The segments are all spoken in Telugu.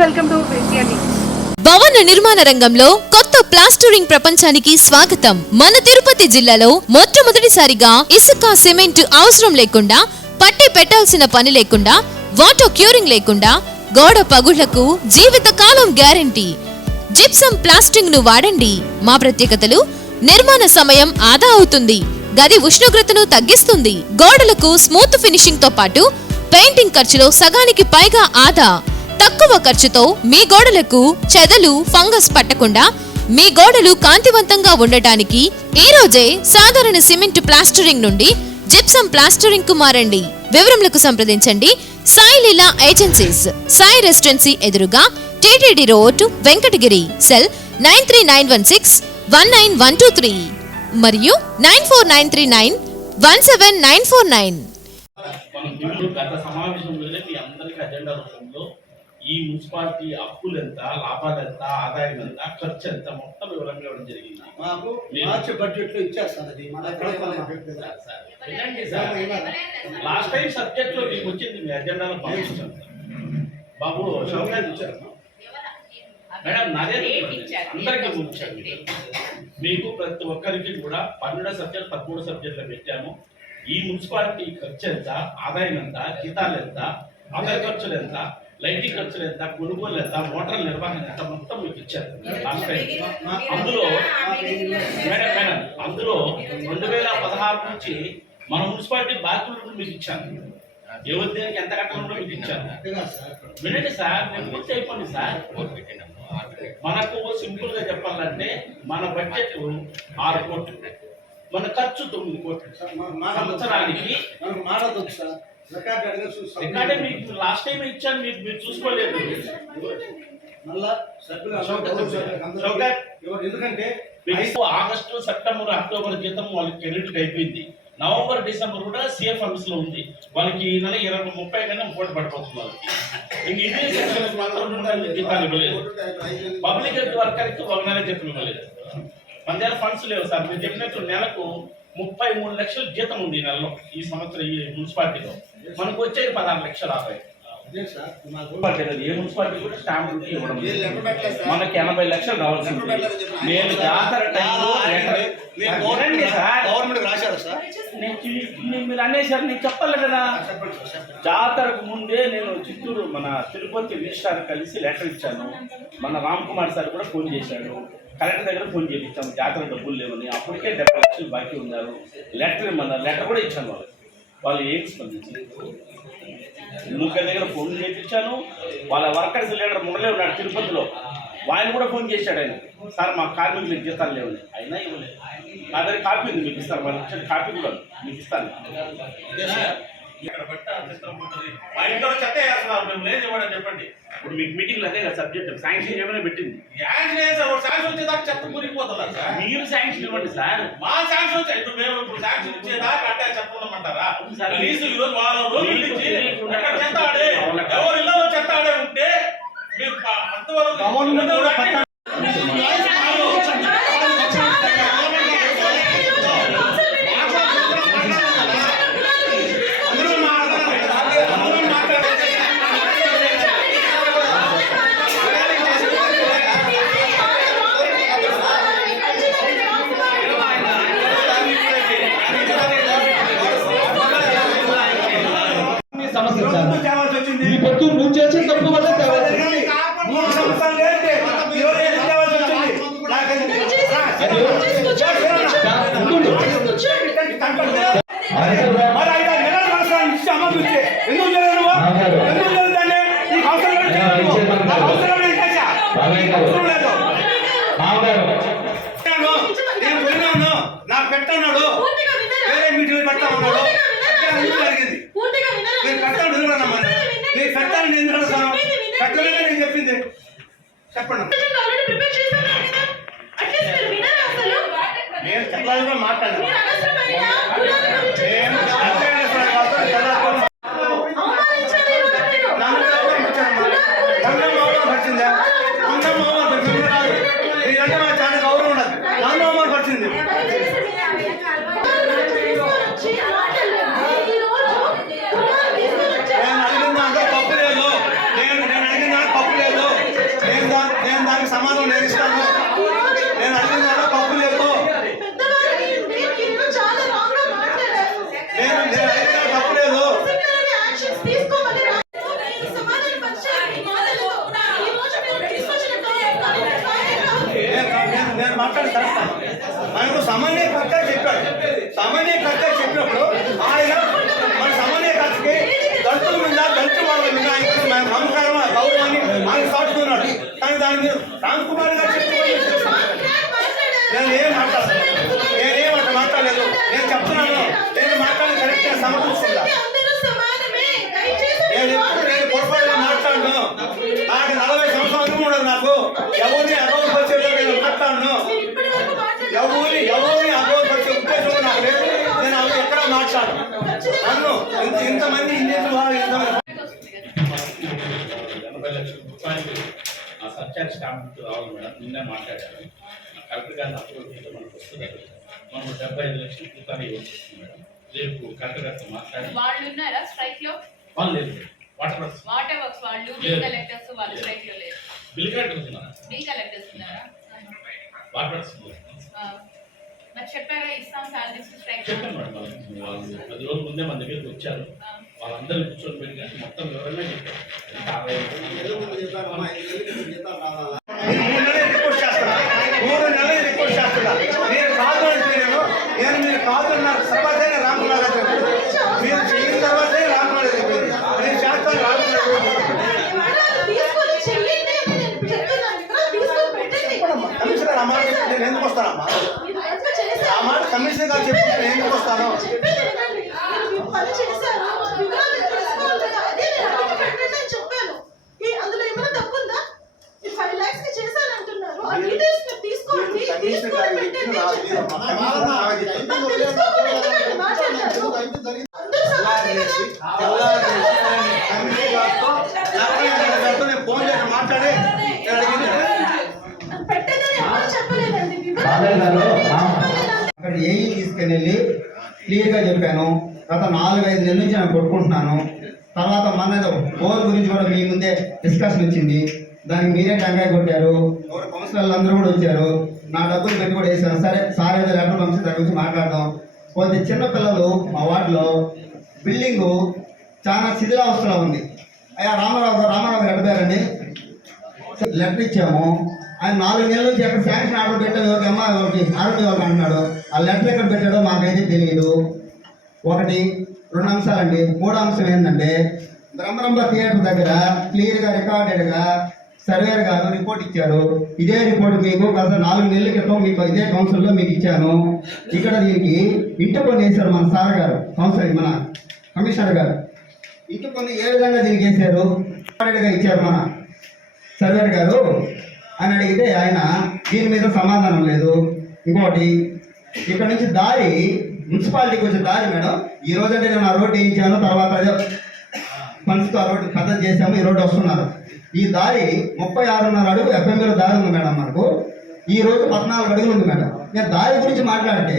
Welcome to విద్యాని. భవన నిర్మాణ రంగంలో కొత్త ప్లాస్టరింగ్ ప్రపంచానికి స్వాగతం. మన తిరుపతి జిల్లాలో మొట్టమొదటిసారిగా ఇసుక సిమెంట్ అవసరం లేకుండా, పట్టి పెట్టాల్సిన పని లేకుండా, వాటర్ క్యూరింగ్ లేకుండా గోడ పగుళ్లకు జీవిత కాలం గ్యారంటీ. జిప్సమ్ ప్లాస్టింగ్ ను వాడండి. మా ప్రత్యేకతలు: నిర్మాణ సమయం ఆదా అవుతుంది, గది ఉష్ణోగ్రతను తగ్గిస్తుంది, గోడలకు స్మూత్ ఫినిషింగ్ తో పాటు పెయింటింగ్ ఖర్చులో సగానికి పైగా ఆదా. తక్కువ ఖర్చుతో మీ గోడలకు చెదలు, ఫంగస్ పట్టకుండా మీ గోడలు కాంతివంతంగా ఉండటానికి ఈ రోజే సాధారణ సిమెంట్ ప్లాస్టరింగ్ నుండి జిప్సమ్ ప్లాస్టరింగ్ కు మారండి. వివరములకు సంప్రదించండి సాయి లీలా ఏజెన్సీస్, సాయి రెసిడెన్సీ ఎదురుగా, టీటీడీ రోడ్, వెంకటగిరి. సెల్ 9391619123 మరియు 9493917949. గత సమావేశంలోనే మీ అందరికీ అజెండా రూపంలో ఈ మున్సిపాలిటీ అప్పులు ఎంత, లాభాలు ఎంత, ఆదాయం ఎంత, ఖర్చు ఎంత మొత్తం వివరంగా ఇవ్వడం జరిగింది. మాకు మార్చి బడ్జెట్ లో ఇచ్చేస్తాను. అది వినండి సార్, లాస్ట్ టైం సబ్జెక్ట్ లో మీకు వచ్చింది, మీ అజెండాలో పంపించాను. బాబు షౌకాజ్ ఇచ్చారు మేడం, నాదే అందరికీ పంపించాను. మీకు ప్రతి ఒక్కరికి కూడా 12 సబ్జెక్ట్ 13 సబ్జెక్టులు పెట్టాము. ఈ మున్సిపాలిటీ ఖర్చు ఎంత, ఆదాయం ఎంత, జీతాలు ఎంత, ఆదాయ ఖర్చులు ఎంత, లైటింగ్ ఖర్చులు ఎంత, కొనుగోలు ఎంత, మోటార్ నిర్వహణ ఎంత మొత్తం మీకు ఇచ్చారు లాస్ట్ టైం. అందులో మేడం అందులో 2016 నుంచి మన మున్సిపాలిటీ బాధ్యతలు మీకు ఇచ్చాను. ఎవరి దేనికి ఎంత కట్టాలో మీకు ఇచ్చాను. వినండి సార్, నేను పూర్తి అయిపోయింది సార్. మనకు సింపుల్ గా చెప్పాలంటే మన బడ్జెట్ 6 కోట్లు, మన ఖర్చు 9 కోట్లు సంవత్సరానికి. రికార్డే మీకు లాస్ట్ టైం ఇచ్చాను, మీరు చూసుకోలేదు. ఎందుకంటే ఆగస్టు, సెప్టెంబర్, అక్టోబర్ జీతం వాళ్ళకి క్రెడిట్ అయిపోయింది. నవంబర్, డిసెంబర్ కూడా సిఎఫ్ ఫండ్స్ లో ఉంది. వాళ్ళకి ఈ నెల 20-30 కన్నా పోటీ పడిపోతుంది. వాళ్ళకి ఇంక ఇండియన్ సెక్షన్ మాత్రం జీతాలు ఇవ్వలేదు. పబ్లిక్ హెల్త్ వర్కర్కి 1 నెల జీతం ఇవ్వలేదు. మన దగ్గర ఫండ్స్ లేవు సార్. మీరు చెప్పినట్టు నెలకు 33 లక్షల జీతం ఉంది ఈ నెలలో. ఈ సంవత్సరం ఈ మున్సిపాలిటీలో మనకు వచ్చేది 16 లక్షల ఆదాయం. ఏ మున్సిపాలిటీ కూడా స్టాంప్ డ్యూటీ ఇవ్వడం, మనకి 80 లక్షలు రావాల్సి ఉంటుంది. నేను జాతర టైంలో మీరు అనేసారు, నేను చెప్పాలి కదా. జాతరకు ముందే నేను చిత్తూరు మన తిరుపతి రిజిస్ట్రార్ కలిసి లెటర్ ఇచ్చాను. మన రామ్ కుమార్ సార్ కూడా ఫోన్ చేశాడు. కలెక్టర్ దగ్గర ఫోన్ చేయించాము, జాతర డబ్బులు లేవని. అప్పటికే 70 లక్షలు బాకీ ఉన్నారు. లెటర్ కూడా ఇచ్చాను. వాళ్ళు ఏం స్పందించలేదు. ముగ్గురి దగ్గర ఫోన్ చేయించాను. వాళ్ళ వర్కర్స్ లీడర్ మురళి ఉన్నాడు తిరుపతిలో, ఆయన కూడా ఫోన్ చేశాడు. ఆయన సార్ మా కార్మికులకు జీతాలు లేవని, అయినా ఇవ్వలేదు. నా దగ్గర కాపీ ఉంది, మీకు ఇస్తాను. వాళ్ళు ఇచ్చిన కాపీ కూడా మీకు ఇస్తాను. మా ఇంట్లో చెత్త వేస్తున్నారు, మేము లేదు ఇవ్వడం చెప్పండి. ఇప్పుడు మీకు మీటింగ్లో అదే కదా సబ్జెక్ట్, శాంక్షన్ ఏమైనా పెట్టింది. శాంక్షన్ వచ్చేదాకా చెత్త మురిగిపోతుందా సార్? మీరు శాంక్షన్ ఇవ్వండి సార్. మా శాంక్షన్ వచ్చాయి. ఇప్పుడు మేము ఇప్పుడు శాంక్షన్ ఇచ్చేదాకా అంటే చెప్పమంటారా? లీజు ఈరోజు వారం రోజులు ఇచ్చి చెత్త ఆడే, ఎవరు ఇళ్ళలో చెత్త ఆడే ఉంటే మీరు అంతవరకు ఈ పొత్తు నువ్వు చేసే తప్పు వల్ల నాకు పెట్టన్నాడు, వేరే మీటింగ్ పెడతామన్నాడు. జరిగింది మీరు కట్టాలి, మీరు కట్టాలని ఎందుకు అడుగుతాను? కట్టలేదని నేను చెప్పింది చెప్పండి. నేను చెప్పాలని మాట్లాడాను. మీరంటే మా చాలా గౌరవం ఉండదు. నన్ను అవమానపరిచింది. నేను అడిగిన దాంట్లో తప్పు లేదు. నేను అడిగిన దాంట్లో తప్పు లేదు. దాని మీద రామ్ కుమార్ గారు నేను ఏం మాట్లాడలేదు నేను చెప్తున్నాను నేను మాట్లాడి కరెక్ట్గా సమర్థిస్తుందా నేను పొరపాటుగా మాట్లాడను నాకు 40 సంవత్సరాలు ఉండదు నాకు ఎవరిని అగౌరవపరిచేదో నేను మాట్లాడను ఎవరిని అగౌరవపరిచే ఉద్దేశం నాకు లేదు నేను అవి ఎక్కడ మాట్లాడను నన్ను ఇంతమంది ఇండియన్ వాళ్ళు ఇంతమంది 80 లక్షల రూపాయలు ఆ సబ్చార్జ్ స్టాంప్ రావాలి మేడం నిన్నే మాట్లాడారు కలెక్టర్ గారిని అప్రూవ్ చేస్తే మనకు వస్తుంది మనం 75 లక్షలు రూపాయలు ఇవ్వచ్చు మేడం రేపు కలెక్టర్ గారితో మాట్లాడి వాళ్ళు ఉన్నారా స్ట్రైక్ లో? వాళ్ళు లేదు వాటర్ వాటర్ వర్క్స్ వాళ్ళు బిల్ కలెక్టర్స్ వాళ్ళు స్ట్రైక్ లో లేరు. బిల్ కలెక్టర్స్ ఉన్నారా బిల్ కలెక్టర్స్ ఉన్నారా? వాటర్ మరి చెప్పారా ఇస్తాం సాలరీస్ స్ట్రైక్ చెప్పాను మేడం వాళ్ళు 10 రోజుల ముందే మన దగ్గరికి వచ్చారు వాళ్ళందరూ కూర్చొని పెట్టి మొత్తం వివరంగా చెప్పారు రిక్వెస్ట్ చేస్తున్నా మీరు కాదు అంటే నేను మీరు కాదు అన్నారు తర్వాతే రామకుమార్ గారు చెప్పారు మీరు చేసిన తర్వాతే రామకుమార్ గారు చెప్పారు నేను చేస్తాను రామకుమార్ కమిషనర్ ఆ మాట నేను ఎందుకు వస్తానమ్మా ఆ మాట కమిషనర్ గారు చెప్పి నేను ఎందుకు వస్తాను ఫోన్ చేసి మాట్లాడి అక్కడ ఏఈ తీసుకెళ్ళి క్లియర్గా చెప్పాను. గత 4-5 నెలల నుంచి నేను కొట్టుకుంటున్నాను. తర్వాత మన బోర్ గురించి కూడా మీ ముందే డిస్కషన్ వచ్చింది. దానికి మీరే టెంకాయ కొట్టారు. ఎవరు కౌన్సిలర్లు అందరూ కూడా వచ్చారు. నా డబ్బులు పెట్టి కూడా వేసాను. సరే సార్ ఏదో లెటర్ పంపిస్తే దాని గురించి మాట్లాడదాం. కొంత చిన్నపిల్లలు మా వార్డులో బిల్డింగు చాలా శిథిలావస్థలో ఉంది. అయ్యా రామారావు గారు ఎడబారండి లెటర్ ఇచ్చాము. ఆయన 4 నెలల నుంచి ఎక్కడ శాంక్షన్ ఆర్డర్ పెట్టాడు ఎవరికి అమ్మ ఎవరికి ఆరోగ్య వాళ్ళకి అంటున్నాడు. ఆ లెటర్ ఎక్కడ పెట్టాడో మాకైతే తెలియదు. 1 2 అంశాలండి. 3వ అంశం ఏంటంటే బ్రహ్మరంభ థియేటర్ దగ్గర క్లియర్గా రికార్డెడ్గా సర్వేర్ గారు రిపోర్ట్ ఇచ్చారు. ఇదే రిపోర్ట్ మీకు గత 4 నెలల క్రితం మీకు ఇదే కౌన్సిల్లో మీకు ఇచ్చాను. ఇక్కడ దీనికి ఇంటి పని వేశారు మన సార్ గారు కౌన్సిలర్ మన కమిషనర్ గారు. ఇంటి పని ఏ విధంగా దీనికి వేశారు రికార్డెడ్గా ఇచ్చారు మన సర్వేర్ గారు అని అడిగితే ఆయన దీని మీద సమాధానం లేదు. ఇంకోటి ఇక్కడ నుంచి దారి మున్సిపాలిటీకి వచ్చే దారి మేడం ఈ రోజంటే నేను ఆ రోడ్డు వేయించాను. తర్వాత అదే ఫండ్స్తో ఆ రోడ్డు పెద్ద చేసాము. ఈ రోడ్డు వస్తున్నారు. ఈ దారి 36.5 అడుగు ఎఫ్ఎంబీలో దారి ఉంది మేడం. మనకు ఈ రోజు 14 అడుగులు ఉంది మేడం. నేను దారి గురించి మాట్లాడితే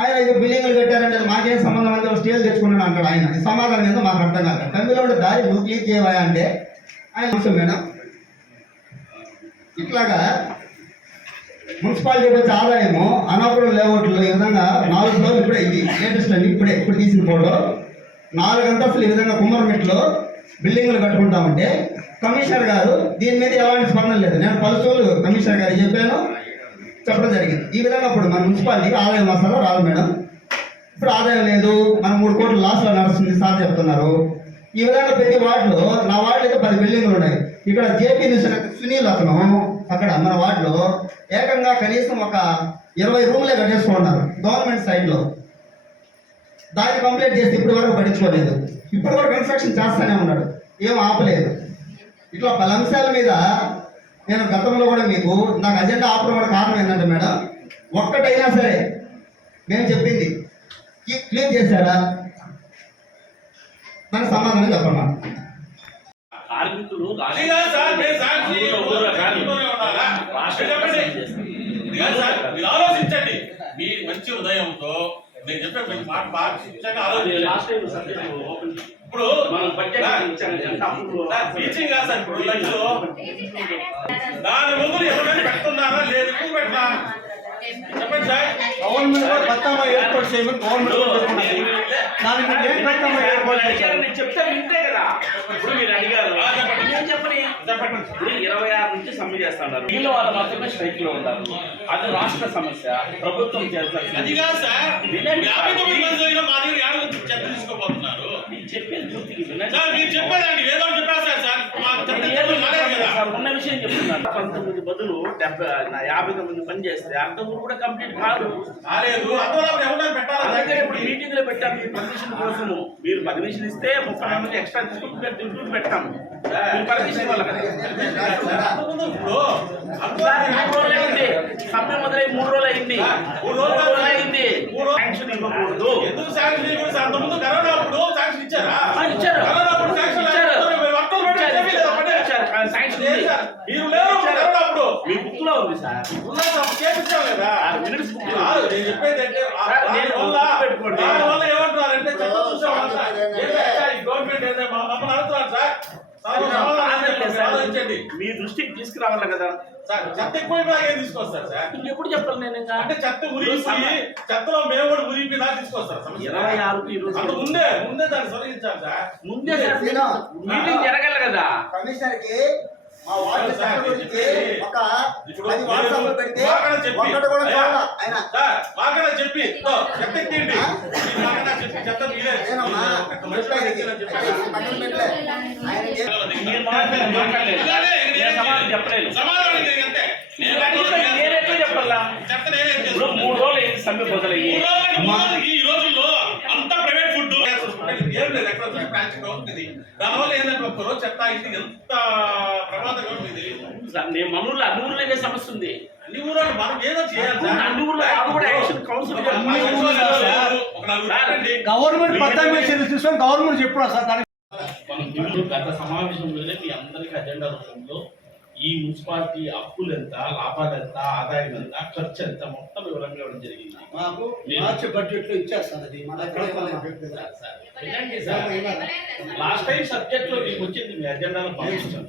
ఆయన ఇది బిల్డింగ్లు కట్టారంటే మాకేం సంబంధం అంటే స్టేలు తెచ్చుకున్నాను అంటాడు ఆయన. ఈ సమాధానం ఏందో మాకు అర్థం కాదు. ఎఫ్ఎంబీలో ఉండే దారి నువ్వు క్లియర్ చేయవా అంటే ఆయన అవసరం మేడం. ఇట్లాగా మున్సిపాలిటీకి వచ్చే ఆదాయము అనాపురం లేఅవుట్లో ఈ విధంగా 4 ఫ్లోర్లు ఇప్పుడే ఇది లేటెస్ట్ అండి ఇప్పుడు తీసిన ఫోటో 4 అంతస్తులు ఈ విధంగా కుమ్మరమిట్లో బిల్డింగ్లు కట్టుకుంటామంటే కమిషనర్ గారు దీని మీద ఎలాంటి స్పందన లేదు. నేను పలుసోలు కమిషనర్ గారు చెప్పడం జరిగింది. ఈ విధంగా ఇప్పుడు మన మున్సిపాలిటీకి ఆదాయం వస్తుందో రాదు మేడం. ఇప్పుడు ఆదాయం లేదు. మనం 3 కోట్ల లాస్లో నడుస్తుంది సార్ చెప్తున్నారు. ఈ విధంగా ప్రతి వార్డులో నా వార్డులో 10 బిల్డింగ్లు ఉన్నాయి. ఇక్కడ జేపీ సునీల్ అతను అక్కడ మన వార్డులో ఏకంగా కనీసం ఒక 20 రూమ్లే కట్టేసుకున్నారు గవర్నమెంట్ సైడ్లో. దాన్ని కంప్లీట్ చేసి ఇప్పటి వరకు పట్టించుకోలేదు. ఇప్పుడు కూడా కన్స్ట్రక్షన్ చేస్తూనే ఉన్నాడు. ఏం ఆపలేదు. ఇట్లా పలు అంశాల మీద నేను గతంలో కూడా మీకు నాకు అజెండా ఆపడం కూడా కారణం ఏంటంటే మేడం ఒక్కటైనా సరే నేను చెప్పింది క్లియర్ చేశారా దానికి సమాధానం చెప్పండి. కార్మికులు ఆలోచించండి. మీ మంచి ఉదయంతో నేను చెప్పే మాట బాగా ఇప్పుడు టీచింగ్ కాదు సార్. ఇప్పుడు లక్షలు దాని ముందు ఎవరైనా పెడుతున్నారా లేదు ఎక్కువ పెట్టా చెప్పండి సార్. గవర్నమెంట్ ఏర్పాటు చేయమని గవర్నమెంట్ దానికి మీరు ఏం పెట్టామో ఏం వాళ్ళు అడిగారు, నేను చెప్తే వింటే కదా. ఇప్పుడు మీరు అడిగారు, నేను చెప్పని ఇప్పుడు 26 నుంచి సమ్మె చేస్తున్నారు. వీళ్ళు వాళ్ళు మాత్రమే స్ట్రైక్ లో ఉన్నారు. అది రాష్ట్ర సమస్య, ప్రభుత్వం చేయాల్సింది. అది కాదు సార్, వినండి సార్. 59 మందిలో మా దగ్గర ఏడు నుంచి చెత్త తీసుకోబోతున్నారు. నేను చెప్పేది పూర్తిగా వినండి. సార్ మీరు చెప్పేదండి ఏదో ఒకటి చెప్పేస్తారు సార్, మాకు చెత్త తీసుకోవడం రాలేదు కదా. సార్, ఉన్న విషయం చెప్తున్నాను. 19 బదులు 59 పని చేస్తే అంత ఊరు కూడా కంప్లీట్ కాదు. రాలేదు అందువల్ల ఎవరైనా పెట్టాలి. అలాగే ఇప్పుడు మీటింగ్ లో పెట్టాము మీ పర్మిషన్ కోసము. మీరు పర్మిషన్ ఇస్తే 30 మంది ఎక్స్ట్రా తీసుకుంటే డ్యూటీ పెట్టాము. మీరు పర్మిషన్ ఇవ్వాలి కదా. అంతకుముందు ఇప్పుడు సార్, 3 రోజులు అయింది సమ్మె మొదలై 3 రోజులు అయింది. 3 రోజులు అయింది. శాంక్షన్ ఇవ్వకూడదు. ఎందుకు శాంక్షన్ ఇవ్వకూడదు సార్? అంతకుముందు కరోనా అప్పుడు శాంక్షన్ ఇచ్చారా? ఇచ్చారు. కరోనా అప్పుడు శాంక్షన్ ఇచ్చారు. ఇచ్చారు. శాంక్షన్ లేదు సార్, మీరు లేరు కరోనా అప్పుడు. మీ బుక్ లో ఉంది సార్. ఉన్నా సార్, చేపించాం కదా. మినిట్స్ బుక్ లో కాదు, నేను చెప్పేది అంటే దానివల్ల ఏమంటున్నారంటే చెత్త చూసాం సార్. ఈ గవర్నమెంట్ ఏంటంటే మమ్మల్ని అడుగుతున్నారు సార్. ఆలోచించండి. మీ దృష్టికి తీసుకురావాలి కదా సార్, చెత్త ఎక్కువ ఏం తీసుకొస్తారు సార్? ఎప్పుడు చెప్పాలి నేను ఇంకా అంటే చెత్త ఉరిగిపోయి చెత్తలో మేము కూడా ఉరిగిపోయి దాకా తీసుకొస్తారు సమస్య. 26కి ఈ రోజు అంత ముందే దాన్ని తొలగించాలి సార్. ముందే సార్ మీటింగ్ జరగాలి కదా. కమిషనర్ కి మా వార్డు సెక్రటరీ గురించి ఒక ఇప్పుడు 10 వాట్సాప్ లో పెడితే మాకన్నా చెప్పి ఒక్కటి కూడా చూడాల ఆయన. సార్, మాకన్నా చెప్పి చెత్త ఎక్కిండి. మాకన్నా చెప్పి చెత్త మీరే నేనమ్మా పక్కన పెట్టలే ఆయనకి మీరు మాట్లాడలేదు. నేను సమాధానం చెప్పలేదు. సమాధానం ఇది అంతే. నేను నేనెట్లా చెప్పాలా? చెత్త నేనే ఇప్పుడు 3 రోజులు అయింది సమ్మె మొదలయ్యి. ఈ రోజుల్లో అంతా ప్రైవేట్ ఫుడ్ ఏం లేదు. ఎక్కడ ప్లాస్టిక్ అవుతుంది. దానివల్ల ఏంటంటే ఒక్కరోజు చెత్త అయితే ఎంత ప్రమాదంగా ఉంటుంది. నేను మన ఊర్లో అన్ని ఊర్లో ఇదే సమస్య ఉంది. అన్ని ఊరు మనం ఏదో చేయాలి సార్. అన్ని ఊర్లో అది కూడా యాక్షన్ కౌన్సిల్ గవర్నమెంట్ పద్ధతి చర్యలు తీసుకొని గవర్నమెంట్ చెప్పడం సార్. దానికి మనం హిందూ గత సమావేశంలోనే మీ అందరికీ అజెండా రూపంలో ఈ మున్సిపాలిటీ అప్పులు ఎంత, లాభాలు ఎంత, ఆదాయం ఎంత, ఖర్చు ఎంత మొత్తం వివరంగా ఇవ్వడం జరిగింది. మాకు మార్చి బడ్జెట్ లో ఇచ్చేస్తాను అది మన వినండి సార్, లాస్ట్ టైం సబ్జెక్ట్ లో మీకు వచ్చింది మీ అజెండాలో పంపించాను.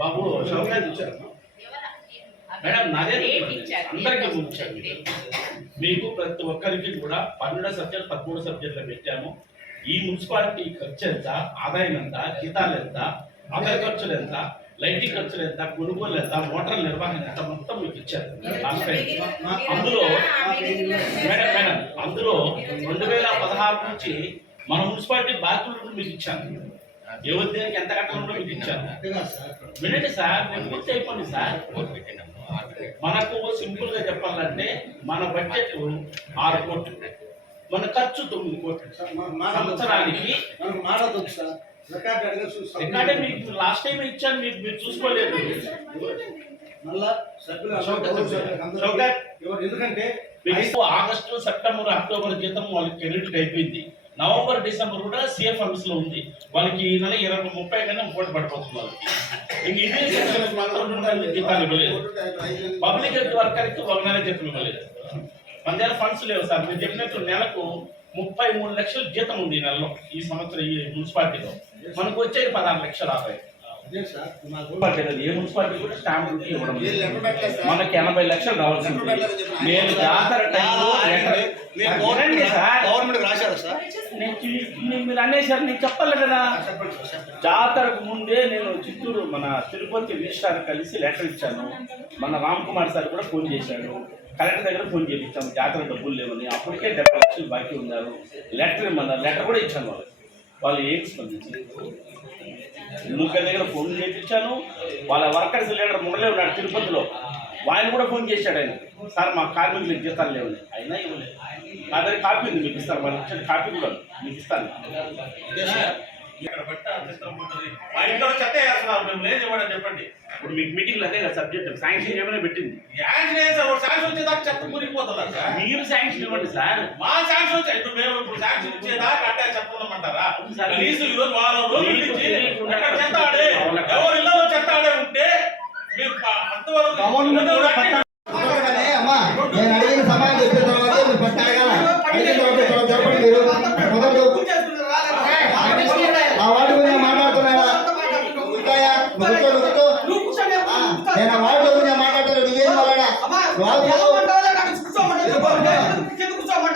బాబు షౌకాయ్ ఇచ్చారు మేడం, నాదే అందరికీ ముంచాను. మీకు ప్రతి ఒక్కరికి కూడా 12 సబ్జెక్ట్ 13 సబ్జెక్టులు పెట్టాము. ఈ మున్సిపాలిటీ ఖర్చు ఎంత, ఆదాయం ఎంత, జీతాలు ఎంత, అదర్ ఖర్చులు ఎంత, లైటింగ్ ఖర్చులు ఎంత, కొనుగోలు ఎంత, మోటార్ల నిర్వహణ ఎంత మొత్తం మీకు ఇచ్చారు లాస్ట్ టైం. అందులో మేడం అందులో 2016 నుంచి మన మున్సిపాలిటీ బాధ్యులను మీకు ఇచ్చాను. ఎవరి దేనికి ఎంత కట్టాలో మీకు ఇచ్చాను. వినండి సార్, నేను పూర్తి అయిపోయింది సార్. మనకు సింపుల్ గా చెప్పాలంటే మన బడ్జెట్ 6 కోట్లు, మన ఖర్చు 9 కోట్లు సంవత్సరానికి. రికార్డే మీకు లాస్ట్ టైం ఇచ్చాను, మీరు చూసుకోలేదు. ఎందుకంటే మీకు ఆగస్టు, సెప్టెంబర్, అక్టోబర్ జీతం వాళ్ళకి క్రెడిట్ అయిపోయింది. నవంబర్, డిసెంబర్ కూడా సిఎఫ్ ఆఫీస్ లో ఉంది. వాళ్ళకి ఈ నెల 20-30 కన్నా పోటీ పడిపోతుంది. వాళ్ళకి ఇంక ఇదే సెక్షన్ మాత్రం జీతాలు ఇవ్వలేదు. పబ్లిక్ హెల్త్ వర్కర్కి 1 నెల జీతం ఇవ్వలేదు. మన దగ్గర ఫండ్స్ లేవు సార్. మీరు చెప్పినట్టు నెలకు 33 లక్షల జీతం ఉంది ఈ నెలలో. ఈ సంవత్సరం ఈ మున్సిపాలిటీలో మనకు వచ్చేది 16 లక్షల ఆదాయం. ఏ మున్సిపాలిటీ కూడా స్టాంప్ డ్యూటీ ఇవ్వడం లేదు. మనకి 80 లక్షలు రావాల్సింది. నేను జాతర టైంలో గవర్నమెంట్ రాశారు సార్. మీరు అనేసారు, నేను చెప్పాలి కదా. జాతరకు ముందే నేను చిత్తూరు మన తిరుపతి రిజిస్ట్రార్ కలిసి లెటర్ ఇచ్చాను. మన రామ్ కుమార్ సార్ కూడా ఫోన్ చేశాడు. కలెక్టర్ దగ్గర ఫోన్ చేయించాము, జాతర డబ్బులు లేవని. అప్పటికే 70 లక్షలు బాకీ ఉన్నారు. లెటర్ కూడా ఇచ్చాను. వాళ్ళు ఏం స్పందించారు. ముగ్గురు దగ్గర ఫోన్ చేయించాను. వాళ్ళ వర్కర్స్ లీడర్ మురళి ఉన్నాడు తిరుపతిలో, ఆయన కూడా ఫోన్ చేశాడు. ఆయన సార్ మా కార్మికులకు జీతాలు లేవని. అయినా ఇవ్వలేదు. నా దగ్గర కాపీ ఉంది, మీకు ఇస్తాను. వాళ్ళు ఇచ్చిన కాపీ కూడా మీకు ఇస్తాను. ఇక్కడ బట్ట చిత్రం ఉంటుంది. మా ఇంట్లో చెత్త వేస్తున్నారు, మేము లేదు ఇవ్వడం చెప్పండి. ఇప్పుడు మీకు మీటింగ్లో అదే కదా సబ్జెక్ట్. శాంక్షన్ ఏమైనా పెట్టింది. శాంక్షన్ వచ్చేదాకా చెత్త మురిగిపోతుందా సార్? మీరు శాంక్షన్ ఇవ్వండి సార్. మా శాంక్షన్ వచ్చే ఇప్పుడు మేము ఇప్పుడు శాంక్షన్ ఇచ్చేదాకా అంటే చెప్పమంటారా? కనీసం ఈ రోజు వారం రోజుల నుంచి ఎక్కడ చెత్త ఆడే, ఎవరి ఇళ్లలో చెత్త ఆడే ఉంటే మీరు అంతవరకు అమ్మా నేను అడిగిన సమాధానం చెప్పిన తర్వాత మీరు ఫస్ట్ అడగాల. అడిగిన తర్వాత చెప్పండి. మీరు మొదలు ఆ వార్డు గురించి మాట్లాడుతున్నారా? నేను ఆ వార్డు గురించి మాట్లాడుతున్నా. నువ్వేం మాట్లాడా?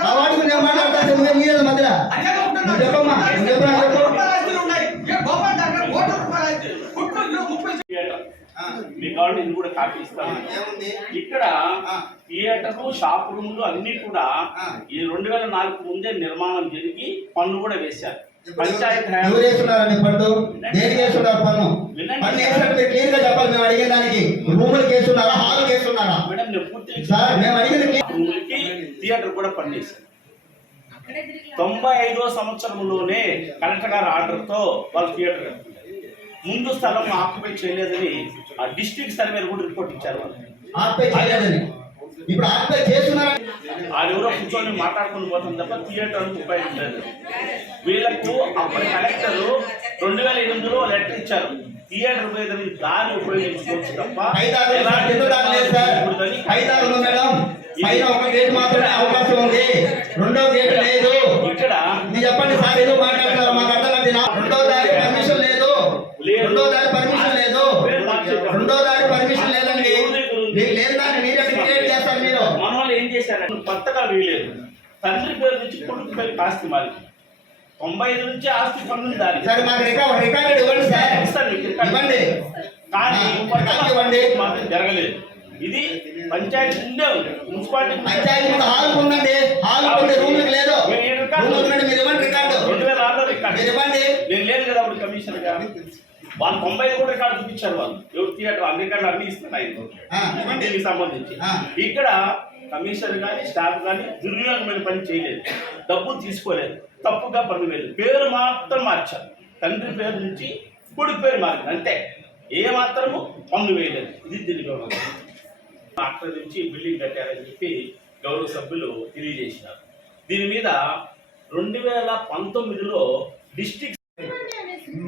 ఆ వార్డు గురించి మాట్లాడతా. నువ్వేం మధ్యలో ఏముంది? ఇక్కడ ఆ. థియేటర్లు షాప్ రూములు అన్ని కూడా ఆ. ఈ 2004 ముందే నిర్మాణం జరిగి పన్ను కూడా వేశారు. ఇప్పుడు పంచాయత్ ఎవరు వేస్తున్నారండి పన్ను? దేనికి వేస్తున్నారు పన్ను? వినండి. పన్ను వేసినట్టు మీరు క్లియర్ గా చెప్పాలి. మేము అడిగే దానికి రూములకి వేస్తున్నారా, హాల్కి వేస్తున్నారా? మేడం నేను పూర్తి సార్ మేము అడిగిన రూములకి థియేటర్ కూడా పన్నేశారు. 95వ సంవత్సరంలోనే కలెక్టర్ గారి ఆర్డర్తో వాళ్ళు థియేటర్ కట్టుకున్నారు. ముందు స్థలం ఆక్యుపై చేయలేదని ఆ డిస్ట్రిక్ట్ సర్వేర్ కూడా రిపోర్ట్ ఇచ్చారు వాళ్ళు. ఆర్పై చేయలేదని. ఇప్పుడు ఆర్పై చేస్తున్నారా? ఆడెవరో కూర్చొని మాట్లాడుకుని పోతుంది తప్ప థియేటర్ ఉపయోగం లేదు. వీళ్ళకు అప్పటి కలెక్టర్ 2008లో లెటర్ ఇచ్చారు, థియేటర్ మీద దారి ఉపయోగించుకోవచ్చు తప్ప ఐదారు లేదు సార్. ఐదారు ఉంది మేడం. పైన ఒక గేట్ మాత్రమే అవకాశం ఉంది, రెండో గేట్ లేదు. ఇక్కడ మీరు చెప్పండి సార్, ఏదో మాట్లాడుతున్నారు, మాకు అర్థం కాదు. రెండో దారి పర్మిషన్ లేదు, రెండో దారి పర్మిషన్ లేదు, రెండో దారి పర్మిషన్ లేదండి. మీరు లేని దాన్ని మీరే క్రియేట్ చేస్తారు. మీరు మన వాళ్ళు ఏం చేశారంటే కొత్తగా వీలేదు, తండ్రి పేరు నుంచి కొడుకు పేరు ఆస్తి మాలికి 95 నుంచి ఆస్తి పన్ను దారి సార్ మాకు రికార్డ్ ఇవ్వండి సార్, ఇస్తాను మీకు రికార్డు. ఇవ్వండి. కానీ రికార్డు ఇవ్వండి. మాత్రం జరగలేదు. ఇది పంచాయతీ ఉండే ఉంది, మున్సిపాలిటీ పంచాయతీ ముందు హాల్ ఉందండి, హాల్ ఉంది, రూమ్కి లేదు. రూమ్ ఉందండి, మీరు ఇవ్వండి రికార్డు. 2006లో రికార్డు మీరు ఇవ్వండి. నేను లేదు కదా అప్పుడు కమిషనర్ గా. వాళ్ళు 90 కూడా రికార్డు చూపించారు. వాళ్ళు ఎవరు థియేటర్ అన్ని రికార్డు అన్ని ఇస్తున్నాయి దీనికి సంబంధించి. ఇక్కడ కమిషనర్ కానీ స్టాఫ్ కానీ దుర్వినియోగమైన పని చేయలేదు, డబ్బు తీసుకోలేదు, తప్పుగా పన్ను వేయలేదు, పేరు మాత్రం మార్చారు. తండ్రి పేరు నుంచి కొడుకు పేరు మారింది అంతే, ఏ మాత్రము పన్ను వేయలేదు. ఇది దీనికి అక్కడ నుంచి బిల్డింగ్ కట్టారని చెప్పి గౌరవ సభ్యులు తెలియజేసినారు. దీని మీద 2019లో డిస్ట్రిక్ట్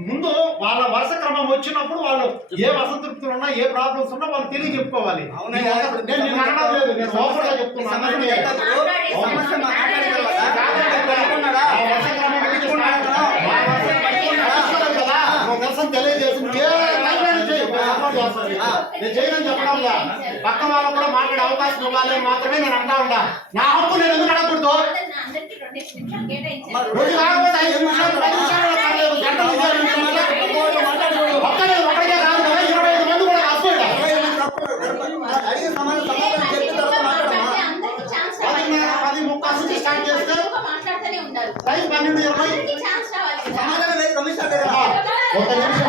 ముందు వాళ్ళ వరుస క్రమం వచ్చినప్పుడు వాళ్ళు ఏ అసంతృప్తులు ఉన్నా ఏ ప్రాబ్లమ్స్ ఉన్నా వాళ్ళు తెలియజెప్పుకోవాలి. నేను అనడం లేదు, నేను ఓపెన్ గా చెప్తున్నాను. సమస్య మాట్లాడిన తర్వాత వరుస క్రమం పెట్టుకున్నాను కదా, నువ్వు నిరసన తెలియజేసి ఏ రైల్వేని చేయి, నేను సపోర్ట్ చేస్తాను. నేను చేయని చెప్పడంలా పక్క వాళ్ళకు కూడా మాట్లాడే అవకాశం ఇవ్వాలి మాత్రమే నేను అంటా ఉంటా. నా హక్కు నేను ఎందుకు అడగకూడదు? రోజు కాకపోతే 5 నిమిషాలు 10 నిమిషాలు పర్లేదు, గంటలు ఒక్కడికే కాదు కదా, 25 మంది కూడా రాసుకోండి. అడిగిన సమాధానం చెప్పిన తర్వాత మాట్లాడమా? 10:30 నుంచి స్టార్ట్ చేస్తే టైం 12:20. సమాధానం లేదు కమిషనర్ దగ్గర. ఒక నిమిషం